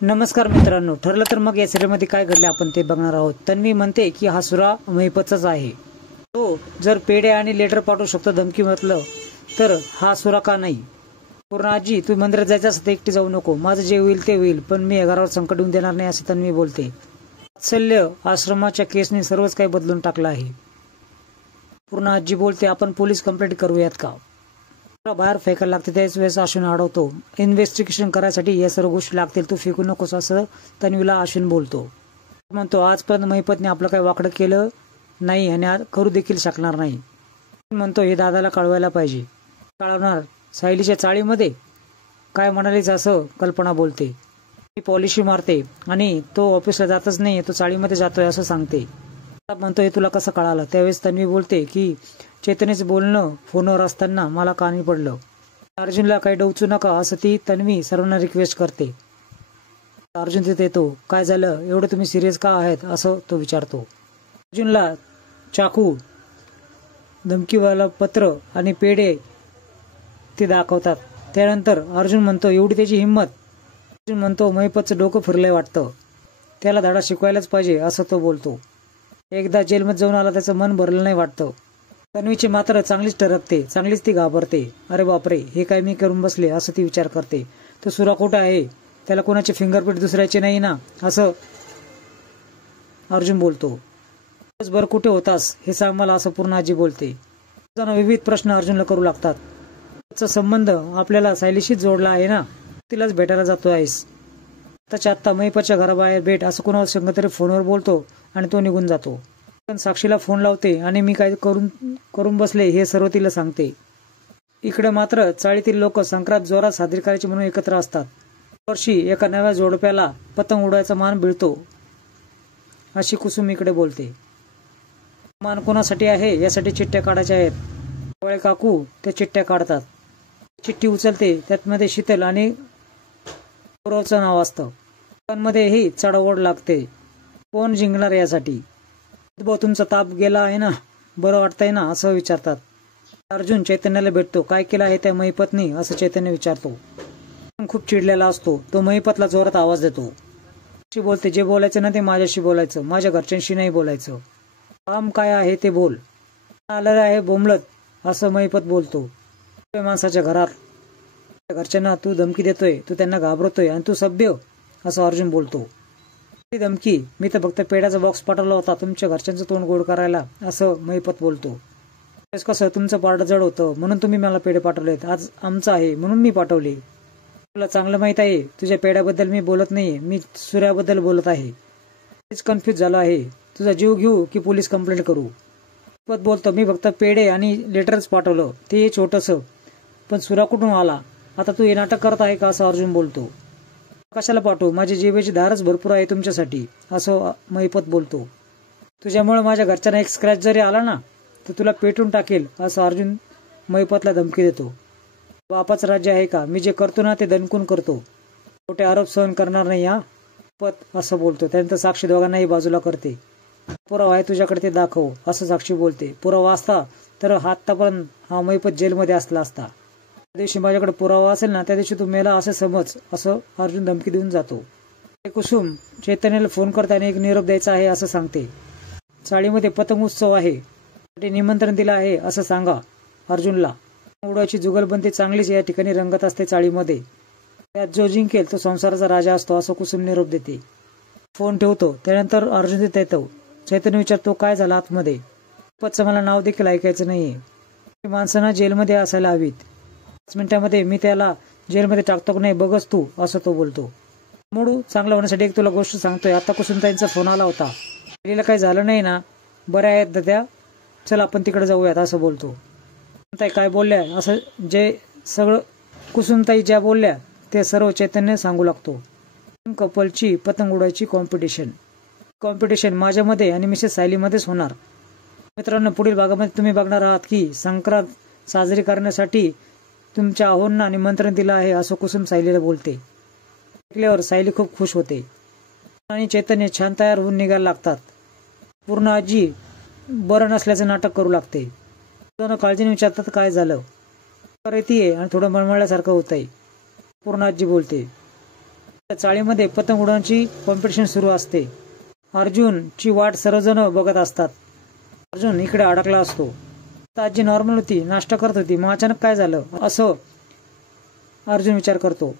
नमस्कार मित्रांनो, ठरलं तर मग या सिरियलमध्ये काय घडले आपण ते बघणार आहोत। तन्वी म्हणते की हा सुरा महिपतचाच आहे। तो जर पेढे आणि लेटर पाठवू शकतो धमकी म्हटलं तर हा सुरा का नाही। पूर्णाजी, तू मंदिरात जायचं असं तर एकटी जाऊ नको, माझं जे होईल ते होईल, पण मी या घरावर संकट येऊन देणार नाही असं तन्वी बोलते। वात्सल्य आश्रमाच्या केसने सर्वच काही बदलून टाकलं आहे। पूर्णाजी बोलते, आपण पोलीस कंप्लेंट करूयात का। बाहेर फेकायला लागते त्याच वेळेस अश्विन अडवतो। इन्व्हेस्टिगेशन करायसाठी या सर्व गोष्टी लागतील, तू फेकू नकोस असं तन्वीला अश्विन बोलतो। म्हणतो, आजपर्यंत महिपतने आपलं काही वाकडं केलं नाही आणि आज करू देखील शकणार नाही। म्हणतो, हे दादाला कळवायला पाहिजे। कळवणार सायलीच्या चाळीमध्ये काय म्हणालीच असं कल्पना बोलते। ती पॉलिशी मारते आणि तो ऑफिसला जातच नाही, तो चाळीमध्ये जातोय असं सांगते। म्हणतो, हे तुला कसं कळालं। त्यावेळेस तन्वी बोलते की चैतन्यचं बोलणं फोनवर असताना मला कानी पडलं। अर्जुनला काही डोचू नका असं ती तन्वी सर्वांना रिक्वेस्ट करते। अर्जुन तिथे येतो। काय झालं, एवढं तुम्ही सिरियस का आहेत असं तो विचारतो। अर्जुनला चाकू, धमकीवाला पत्र आणि पेढे ते दाखवतात। त्यानंतर अर्जुन म्हणतो, एवढी त्याची हिंमत। अर्जुन म्हणतो, महिपतचं डोकं फिरलंय वाटतं, त्याला धडा शिकवायलाच पाहिजे असं तो बोलतो। एकदा जेलमध्ये जाऊन आला, त्याचं मन भरलं नाही वाटतं। तन्वीची मात्र चांगलीच टरकते, चांगलीच ती घाबरते। अरे बापरे, हे काय मी करून बसले असं ती विचार करते। तो सुरा कुठं आहे, त्याला कोणाचे फिंगरप्रिंट दुसऱ्याचे नाही ना असं अर्जुन बोलतो। दिवसभर कुठे होतास हे सांग मला असं पूर्णाजी बोलते। विविध प्रश्न अर्जुनला करू लागतात। त्याचा संबंध आपल्याला सायलीशीच जोडला आहे ना, तिलाच भेटायला जातो आहेस। आताच्या आत्ता महिपतच्या घराबाहेर भेट असं कोणावर संग तरी फोनवर बोलतो आणि तो निघून जातो। साक्षीला फोन लावते आणि मी काय करून बसले हे सर्व तिला सांगते। इकडे मात्र चाळीतील लोक संक्रांत जोरात साजरी करायची म्हणून एकत्र असतात। वर्षी एका नव्या जोडप्याला पतंग उडवायचा मान मिळतो अशी कुसुम इकडे बोलते। मान कोणासाठी आहे यासाठी चिठ्ठ्या काढायच्या आहेत। वळे काकू त्या चिठ्ठ्या काढतात। चिठ्ठी उचलते, त्यातमध्ये शीतल आणि गौरवचं नाव असतं। मध्ये चढाओढ लागते, कोण जिंकणार यासाठी। तुमचा ताप गेला आहे ना, बरं वाटतंय ना असं विचारतात। अर्जुन चैतन्याला भेटतो। काय केलं आहे त्या महिपतने असं चैतन्य विचारतो। खूप चिडलेला असतो, तो महिपतला जोरात आवाज देतो। बोलते, जे बोलायचं ना ते माझ्याशी बोलायचं, माझ्या घरच्यांशी नाही बोलायचं। काम काय आहे ते बोल। आलेलं आहे बोंबलत असं महिपत बोलतो। माणसाच्या घरात घरच्यांना तू धमकी देतोय, तू त्यांना घाबरतोय आणि तू सभ्य असं अर्जुन बोलतो। धमकी, मी तर फक्त पेढ्याचा बॉक्स पाठवला होता तुमच्या घरच्यांचं तोंड गोड करायला असं महिपत बोलतो। कसं, तुमचं पारडं जड होतं म्हणून तुम्ही मला पेढे पाठवलेत, आज आमचं आहे म्हणून मी पाठवले। तुला चांगलं माहित आहे तुझ्या पेढ्याबद्दल मी बोलत नाहीये, मी सूर्याबद्दल बोलत आहे। तेच कन्फ्युज झालं आहे, तुझा जीव घेऊ की पोलीस कंप्लेंट करू। महिपत बोलतो, मी फक्त पेढे आणि लेटरच पाठवलं, ते छोटंसं, पण सुरा कुठून आला। आता तू हे नाटक करत आहे का असं अर्जुन बोलतो। कशाला पाठवू, माझी जीवेची धारच भरपूर आहे तुमच्यासाठी असं महिपत बोलतो। तुझ्यामुळे माझ्या घरच्यांना एक स्क्रॅच जरी आला ना तर तुला पेटून टाकेल असं अर्जुन महिपतला धमकी देतो। बापाचं राज्य आहे का, मी जे करतो ना ते दणकून करतो, खोटे आरोप सहन करणार नाही हा महिपत असं बोलतो। त्यानंतर साक्षी दोघांनाही बाजूला करते। पुरावा आहे तुझ्याकडे ते दाखव असं साक्षी बोलते। पुरावा असता तर आतापर्यंत हा महिपत जेलमध्ये असला असता। त्या दिवशी माझ्याकडे पुरावा असेल ना त्या दिवशी तू मेला असे समज असं अर्जुन धमकी देऊन जातो। कुसुम चैतन्याला फोन करते आणि एक निरोप द्यायचा आहे असं सांगते। चाळीमध्ये पतंग उत्सव आहे, निमंत्रण दिलं आहे असं सांगा अर्जुनला। उडवायची जुगलबंदी चांगलीच या ठिकाणी रंगत असते चाळीमध्ये, त्यात जो जिंकेल तो संसाराचा राजा असतो असं कुसुम निरोप देते। फोन ठेवतो। त्यानंतर अर्जुन तिथे येतो। चैतन्य विचारतो, काय झालं आतमध्ये। पतचं मला नाव देखील ऐकायचं नाहीये। माणसांना जेलमध्ये असायला हवीत, 5 मिनिटांमध्ये मी त्याला जेलमध्ये टाकतो की नाही बघच तू असं तो बोलतो। मूड चांगलं होण्यासाठी एक तुला गोष्ट सांगतोय, आता कुसुमताईंचा फोन आला होता, तिला काही झालं नाही ना, बऱ्या आहेत त्या, चल आपण तिकडे जाऊयात असं बोलतो। ताई काय बोलल्या असं जे सगळं कुसुमताई ज्या बोलल्या ते सर्व चैतन्य सांगू लागतो। कपलची पतंग उडवायची कॉम्पिटिशन माझ्यामध्ये आणि मिसेस सायलीमध्येच होणार। मित्रांनो, पुढील भागामध्ये तुम्ही बघणार आहात की संक्रांत साजरी करण्यासाठी तुमच्या आहोंना निमंत्रण दिलं आहे असं कुसुम सायलीला बोलते। ऐकल्यावर सायली खूप खुश होते आणि चैतन्य छान तयार होऊन निघायला लागतात। पूर्ण आजी बरं नसल्याचं नाटक करू लागते। दोन काळजीने विचारतात, काय झालं। येतेय आणि थोडं मळमळल्यासारखं होत आहे। पूर्ण आजी बोलते, चाळीमध्ये पतंग उडवण्याची कॉम्पिटिशन सुरू असते. अर्जुनची वाट सर्वजण बघत असतात. अर्जुन इकडे अडकला असतो. आता आजी नॉर्मल होती, नाश्ता करत होती, मग अचानक काय झालं असं अर्जुन विचार करतो.